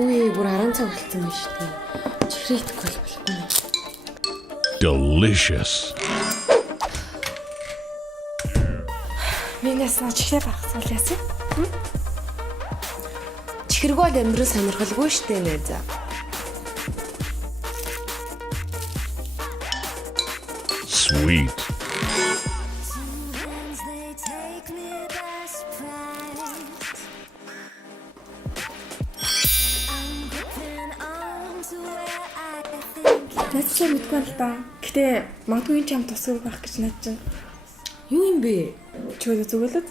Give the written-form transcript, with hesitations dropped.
Хөөе бүр 10 цаг болцсон байна шүү дээ. Чихрээ идэхгүй болохгүй нэ. Delicious. Минийс наа чихрээ багцвал яасан? Чихрэгүүд амьдрал сонирхолгүй шүү дээ нэ. Sweet. Найзлаа мэдгүй л да. Гэтэ магадгүй энэ ч юм тусах байх гэж найдаж байна. Юу юм бэ? Чөөдөө зүгэлээд